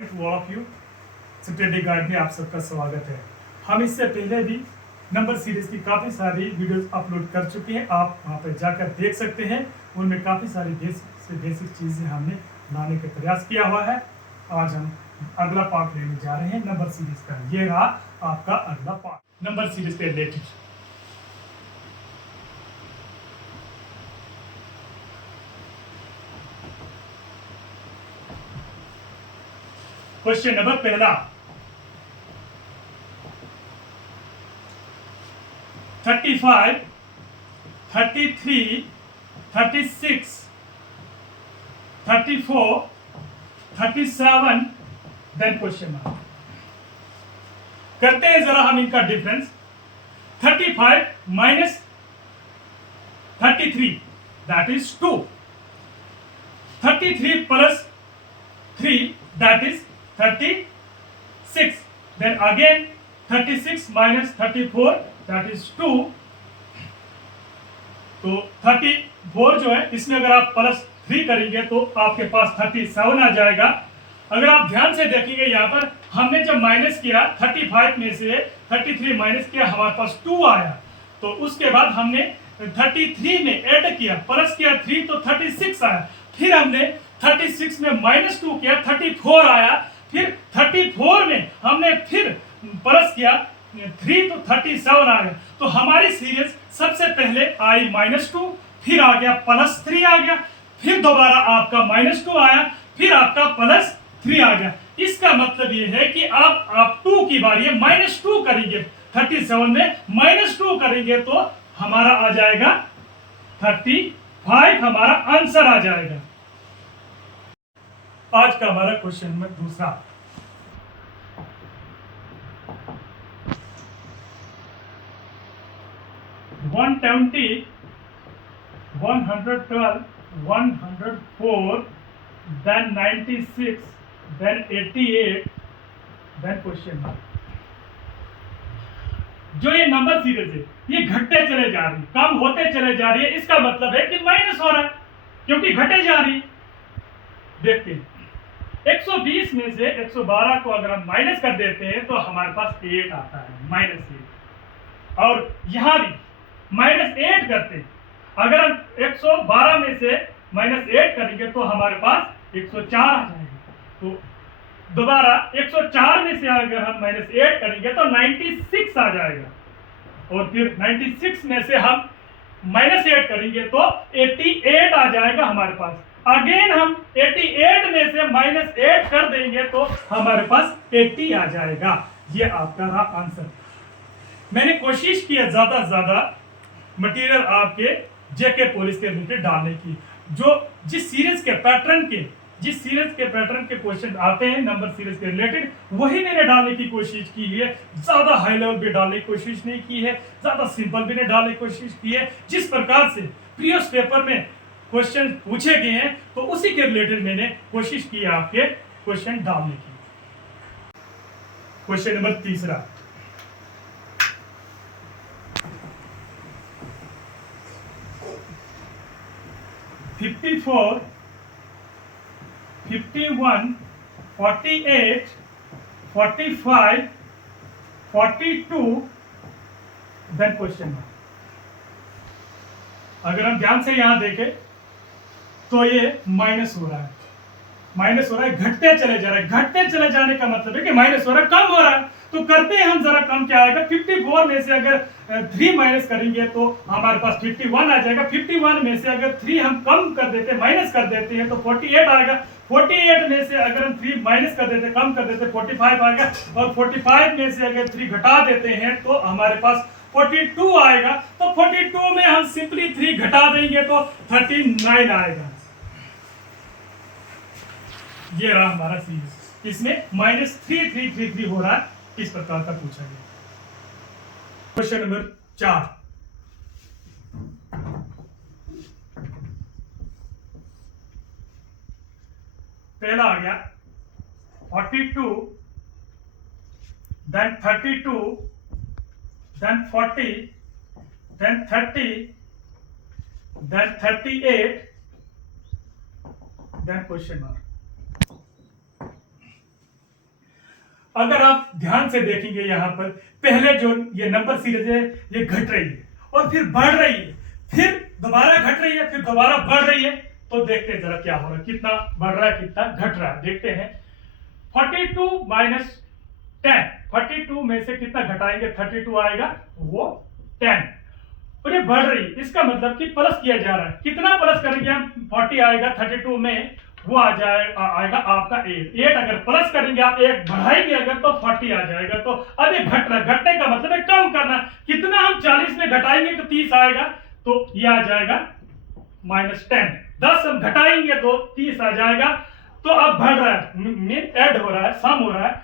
To all of you study guide में आप सबका स्वागत है। हम इससे पहले भी नंबर सीरीज की काफ़ी सारी वीडियोस अपलोड कर चुके हैं, आप वहां पर जाकर देख सकते हैं। उनमें काफ़ी सारी बेसिक चीज़ें हमने लाने का प्रयास किया हुआ है। आज हम अगला पार्ट लेने जा रहे हैं नंबर सीरीज का। ये रहा आपका अगला पार्ट नंबर सीरीज के रिलेटेड। क्वेश्चन नंबर पहला, 35, 33, 36, 34, 37, देन क्वेश्चन मार्क। करते हैं जरा हम इनका difference. 35 minus 33 that is 2। 33 plus 3 that is 36, then again 36 minus 34 that is 2। तो 34 जो है इसमें अगर आप प्लस 3 करेंगे तो आपके पास 37 आ जाएगा। अगर आप ध्यान से देखेंगे यहाँ पर हमने जब माइनस किया 35 में से 33 माइनस किया, हमारे पास 2 आया। तो उसके बाद हमने 33 में ऐड किया, प्लस किया 3 तो 36 आया। फिर हमने 36 में माइनस 2 किया, 34 आया। फिर 34 में हमने फिर प्लस किया 3 तो 37 आ गया। तो हमारी सीरीज सबसे पहले आई -2, फिर आ गया +3 आ गया, फिर दोबारा आपका -2 आया, फिर आपका +3 आ गया। इसका मतलब ये है कि आप 2 की बारी है -2 करेंगे, 37 में -2 करेंगे तो हमारा आ जाएगा 35, हमारा आंसर आ जाएगा। आज का हमारा क्वेश्चन नंबर दूसरा, 120, 112, 104, then 96, then 88, then question mark. जो ये नंबर सीरीज है ये घटते चले जा रही है, कम होते चले जा रही है। इसका मतलब है कि माइनस हो रहा है क्योंकि घटे जा रही है। देखते हैं 120 में से 112 को अगर हम माइनस कर देते हैं तो हमारे पास 8 आता है, -8। और यहां भी -8 करते हैं, अगर हम 112 में से -8 करेंगे तो हमारे पास 104 आ जाएगा। तो दोबारा 104 में से अगर हम -8 करेंगे तो 96 आ जाएगा। और फिर 96 में से हम -8 करेंगे तो 88 आ जाएगा हमारे पास। अगेन हम 88 में से -8 कर देंगे तो हमारे पास 80 आ जाएगा। ये आपका रहा आंसर। मैंने कोशिश की है ज्यादा से ज्यादा मटेरियल आपके जेके पुलिस के रिलेटेड डालने की। जिस सीरीज के पैटर्न के क्वेश्चन आते हैं नंबर सीरीज के रिलेटेड, वही मैंने डालने की कोशिश की है। ज्यादा हाई लेवल पे डालने की कोशिश नहीं की है, ज्यादा सिंपल भी नहीं डालने की कोशिश की है। जिस प्रकार से प्रीवियस पेपर में क्वेश्चन पूछे गए हैं तो उसी के रिलेटेड मैंने कोशिश की है आपके क्वेश्चन डालने की। क्वेश्चन नंबर तीसरा, 54, 51, 48, 45, 42, देन क्वेश्चन मार्क। अगर हम ध्यान से यहां देखें तो ये माइनस हो रहा है, घटते चले जा रहा है। घटते चले जाने का मतलब है कि माइनस हो रहा है, कम हो रहा है। तो करते हैं हम जरा कम, क्या आएगा 54 में से अगर 3 माइनस करेंगे तो हमारे पास 51 आ जाएगा। 51 में से अगर 3 हम कम कर देते हैं, माइनस कर देते हैं तो 48 आएगा। 48 में से अगर हम 3 माइनस कर देते, कम कर देते, 45 आएगा। और 45 में से अगर 3 घटा देते हैं तो हमारे पास 42 आएगा। तो 42 में हम सिंपली 3 घटा देंगे तो 39 आएगा। ये रहा हमारा सीरीज। इसमें -3 हो रहा है, इस प्रकार का पूछा गया। क्वेश्चन नंबर 4, पहला आ गया 42, then 32, then 40, then 30, then 38, then question mark। अगर आप ध्यान से देखेंगे यहाँ पर पहले जो ये नंबर सीरीज है ये घट रही है और फिर बढ़ रही है, फिर दोबारा घट रही है, फिर दोबारा बढ़ रही है। तो देखते हैं जरा क्या हो रहा है, कितना बढ़ रहा है, कितना घट रहा है। देखते हैं 42 माइनस 10, 42 में से कितना घटाएंगे, 32 आएगा, वो 10, और ये बढ़ रही है, इसका मतलब कि प्लस किया जा रहा है। कितना प्लस करेंगे हम, 40 आएगा 32 में, वो आएगा आपका 8 अगर प्लस करेंगे आप, 1 बढ़ाएंगे अगर, तो 40 आ जाएगा। तो अब ये घट रहा है, घटने का मतलब है कम करना। कितना हम 40 में घटाएंगे तो 30 आएगा, तो ये आ जाएगा -10। 10 हम घटाएंगे तो 30 आ जाएगा। तो अब बढ़ रहा है, मीन ऐड हो रहा है, सम हो रहा है।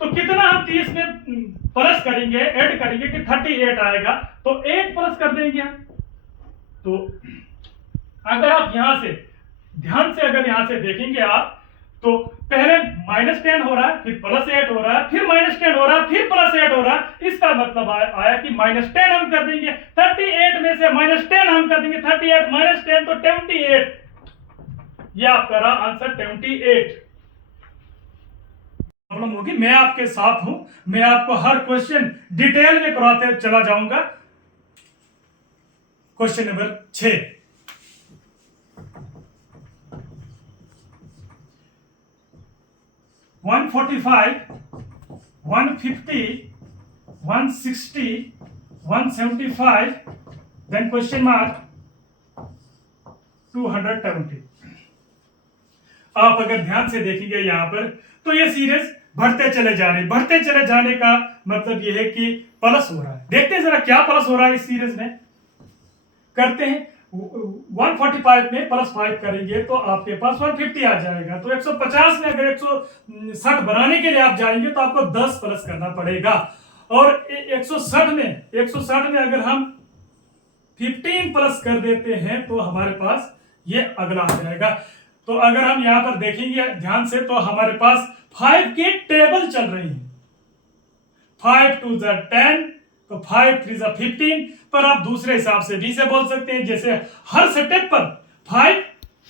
तो कितना हम 30 में प्लस करेंगे, ऐड करेंगे कि 38 आएगा, तो 8 प्लस कर देंगे हम। तो अगर आप यहां से ध्यान से अगर यहां से देखेंगे आप, तो पहले -10 हो रहा है, फिर +8 हो रहा है, फिर -10 हो रहा है, फिर +8 हो रहा है। इसका मतलब आया कि -10 हम कर देंगे, 38 में से -10 हम कर देंगे, 38 -10 तो 28। ये आपका रहा आंसर 28। प्रॉब्लम होगी, मैं आपके साथ हूं, मैं आपको हर क्वेश्चन डिटेल में कराते चला जाऊंगा। Question number 6, 145, 150, 160, 175, then question mark 220। आप अगर ध्यान से देखेंगे यहां पर, तो ये सीरीज बढ़ते चले जा रहे हैं। बढ़ते चले जाने का मतलब ये है कि प्लस हो रहा है। देखते हैं जरा क्या प्लस हो रहा है इस सीरीज में, करते हैं। 145 में +5 करेंगे तो आपके पास 150 आ जाएगा। तो 150 में अगर 160 बनाने के लिए आप जाएंगे तो आपको 10 प्लस करना पड़ेगा। और 160 में अगर हम 15 प्लस कर देते हैं तो हमारे पास ये अगला आ जाएगा। तो अगर हम यहां पर देखेंगे ध्यान से, तो हमारे पास 5 की टेबल चल रही है। 5 2 10, तो 5 3 15, पर आप दूसरे हिसाब से भी से बोल सकते हैं। जैसे हर स्टेप पर 5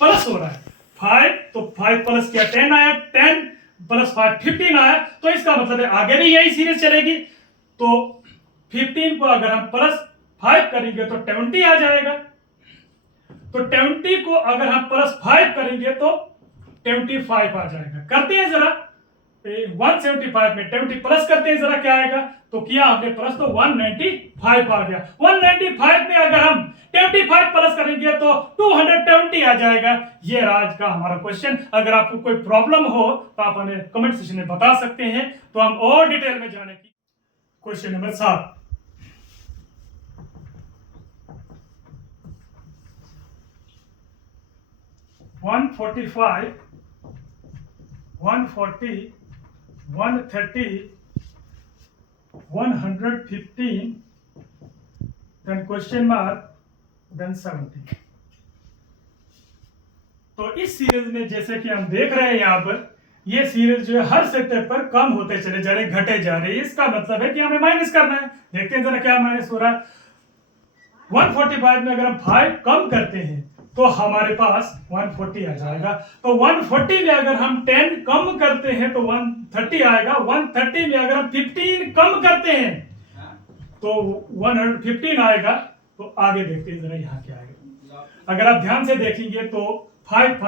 प्लस हो रहा है, 5 तो 5 प्लस किया 10 आया, 10 प्लस 5 15 आया। तो इसका मतलब है आगे भी यही सीरीज चलेगी। तो 15 को अगर हम +5 करेंगे तो 20 आ जाएगा। तो 20 को अगर हम +5 करेंगे तो 25 आ जाएगा। करते हैं जरा, 175 में 20 प्लस करते हैं जरा क्या आएगा। तो किया हमने प्लस, तो 195 आ गया। 195 में अगर हम 25 प्लस करेंगे तो 220 आ जाएगा। ये आज का हमारा क्वेश्चन। अगर आपको कोई प्रॉब्लम हो तो आप हमें कमेंट सेक्शन में बता सकते हैं, तो हम और डिटेल में जाने की। Question number 7, 145, 140, 130, 115, then question mark, then 70। तो इस सीरीज में जैसे कि हम देख रहे हैं यहाँ पर, ये सीरीज जो है हर स्टेप पर कम होते चले जा रहे, घटे जा रहे। इसका मतलब है कि हमें माइनस करना है। देखते हैं जरा क्या माइनस हो रहा है। 145 में अगर हम 5 कम करते हैं तो हमारे पास 140 आ जाएगा। तो 140 में अगर हम 10 कम करते हैं तो 130 आएगा। 130 में अगर हम 15 कम करते हैं तो 115 आएगा। तो आगे देखते हैं जरा यहाँ क्या आएगा। अगर आप ध्यान से देखेंगे तो 5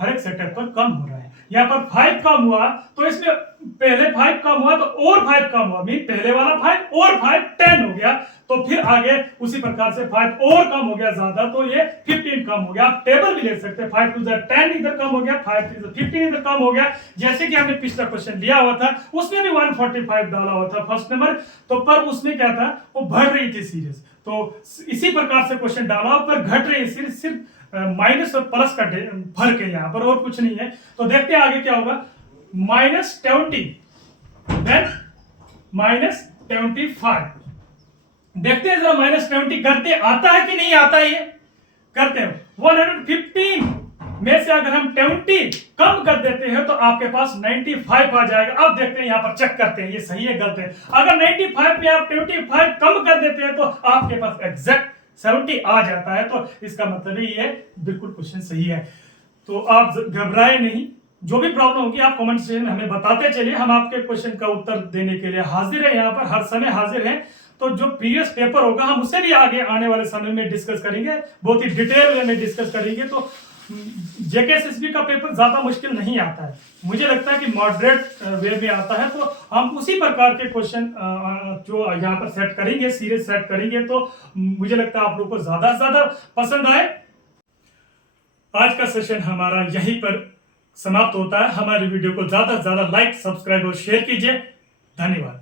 हर एक सेक्टर पर कम हो रहा है। यहाँ पर 5 कम हुआ तो इसमें पहले 5 कम हुआ तो और 5 कम हुआ, मीन पहले वाला 5 और 5 10 हो गया। तो फिर आगे उसी प्रकार से 5 और कम हो गया ज्यादा, तो ये 15 कम हो गया। आप टेबल भी ले सकते हैं, 5 2 10 इधर कम हो गया, 5 3 15 इधर कम हो गया। जैसे कि हमने पिछला क्वेश्चन लिया हुआ था उसमें भी 145 डाला हुआ था फर्स्ट नंबर, तो पर उसमें क्या था, वो बढ़ रही थी सीरीज। तो इसी प्रकार से क्वेश्चन डाला पर घट रही है सीरीज, सिर्फ माइनस और प्लस का फर्क है यहाँ पर, और कुछ नहीं है। तो देखते हैं आगे क्या होगा। -20 देन -25। देखते हैं जरा -20 करते आता है कि नहीं आता है। ये करते हैं। 115 में से अगर हम 20 कम कर देते हैं तो आपके पास 95 आ जाएगा। अब देखते हैं यहाँ पर चेक करते हैं ये सही है गलत है। अगर 95 में आप 25 कम कर देते हैं तो आपके पास एग्जैक्ट 70 आ जाता है। तो इसका मतलब ये बिल्कुल क्वेश्चन सही है। तो आप घबराए नहीं, जो भी प्रॉब्लम होगी आप कमेंट सेक्शन में हमें बताते चलिए, हम आपके क्वेश्चन का उत्तर देने के लिए हाजिर है, यहाँ पर हर समय हाजिर है। तो जो प्रीवियस पेपर होगा हम उसे भी आगे आने वाले समय में डिस्कस करेंगे, बहुत ही डिटेल वे में डिस्कस करेंगे। तो जेकेएसएसबी का पेपर ज्यादा मुश्किल नहीं आता है, मुझे लगता है कि मॉडरेट वे में आता है। तो हम उसी प्रकार के क्वेश्चन जो यहाँ पर सेट करेंगे, सीरीज सेट करेंगे, तो मुझे लगता है आप लोगों को ज्यादा से ज्यादा पसंद आए। आज का सेशन हमारा यहीं पर समाप्त होता है। हमारे वीडियो को ज्यादा से ज्यादा लाइक, सब्सक्राइब और शेयर कीजिए। धन्यवाद।